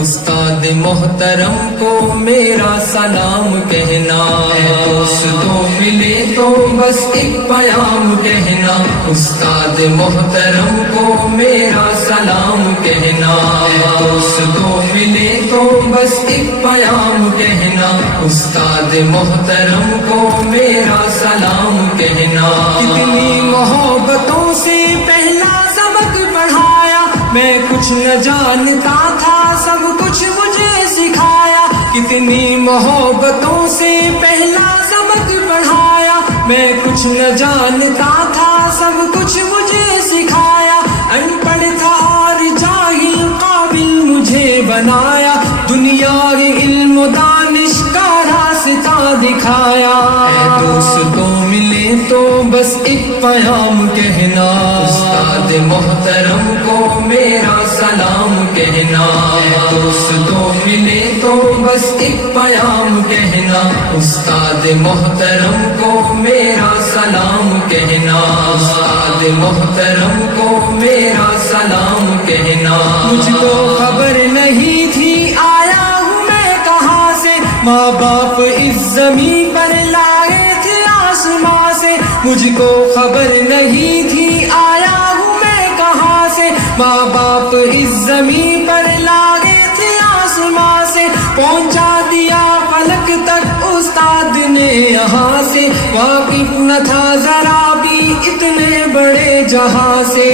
استاد محترم کو میرا سلام کہنا، دوستوں ملے تو بس ایک پیام کہنا، استاد محترم کو میرا سلام کہنا، دوستوں ملے تو بس ایک پیام کہنا، استاد محترم کو میرا سلام کہنا۔ کتنی محبتوں سے پہلا سبق پڑھایا، میں کچھ نہ جانتا تھا سب کچھ مجھے سکھایا، کتنی محبتوں سے پہلا سبق پڑھایا، میں کچھ نہ جانتا تھا سب کچھ مجھے سکھایا، ان پڑھ تھا اور جاہل قابل مجھے بنایا، دنیا کے علم و دانش کا راستہ دکھایا۔ اے دوستوں ملے تو بس ایک پیام کہنا، استاد محترم کو میرا سلام کہنا، اے دوستوں ملے تو بس ایک پیام کہنا، استاد محترم کو میرا سلام کہنا، استاد محترم کو میرا سلام کہنا۔ مجھ کو خبر نہیں تھی آیا ہوں میں کہاں سے، ماں باپ اس زمین پر لائے تھے آسماں سے، مجھ کو خبر نہیں تھی آیا ہوں میں کہاں سے، ماں باپ اس زمین پر لائے تھے آسماں سے، پہنچا دیا فلک تک استاد نے یہاں سے، واقف نہ تھا ذرا بھی اتنے بڑے جہاں سے،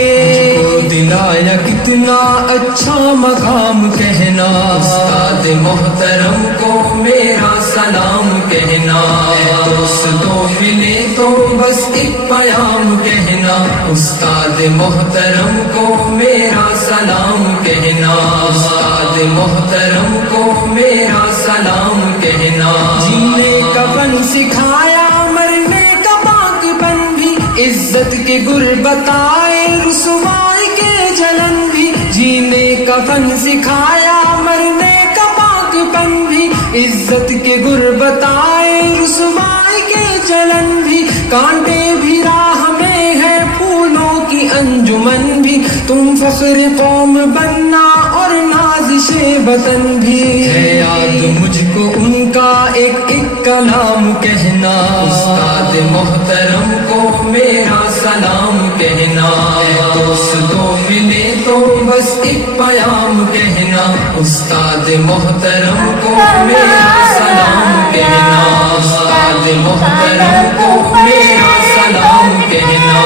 دلایا کتنا اچھا مقام کہنا، استاد محترم کو میرا سلام کہنا، اے دوستوں ملے تو بس ایک پیام کہنا، استاد محترم کو میرا سلام کہنا، استاد محترم کو میرا سلام کہنا۔ جینے کا فن سکھایا مرنے کا پاک پن بھی، عزت کے گر بتائے رسوائی کے جلن بھی، جینے کا فن سکھایا مرنے کا پاک پن بھی، عزت کے گر بتائے رسوائی کے جلن بھی، کانٹے بھی راہ میں ہے پھولوں کی انجمن بھی، تم فخر قوم بننا اور نازش وطن بھی، ہے یاد مجھ کو ان کا ایک ایک کلام کہنا، استاد محترم کو میرا سلام کہنا، اے دوستوں ملے تو بس ایک پیام کہنا، استاد محترم کو میرا سلام کہنا، استاد محترم کو میرا سلام کہنا۔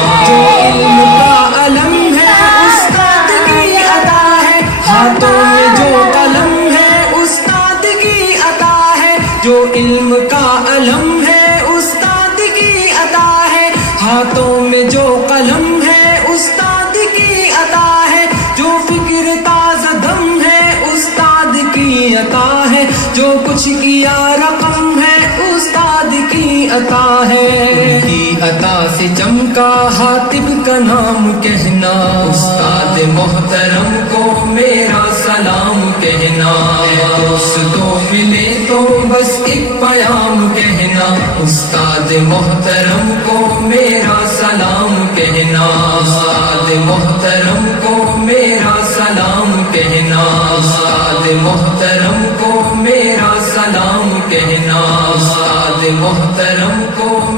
جو علم کا علم ہے استاد کی عطا ہے، ہاتھوں میں جو قلم ہے استاد کی عطا ہے، جو علم کا علم ہے استاد کی عطا ہے، ہاتھوں میں جو قلم ہے استاد کی عطا ہے، جو فکر تازہ دم ہے استاد کی عطا ہے، جو کچھ کیا رقم ہے استاد کی عطا ہے، ان کی عطا سے چمکا حاتب کا نام کہنا، استاد محترم کو میرا سلام کہنا، اے دوستوں ملے تو بس ایک پیام کہنا، استاد محترم کو میرا سلام کہنا، استاد محترم کو میرا سلام کہنا، استاد محترم کو میرا سلام کہنا، استاد محترم کو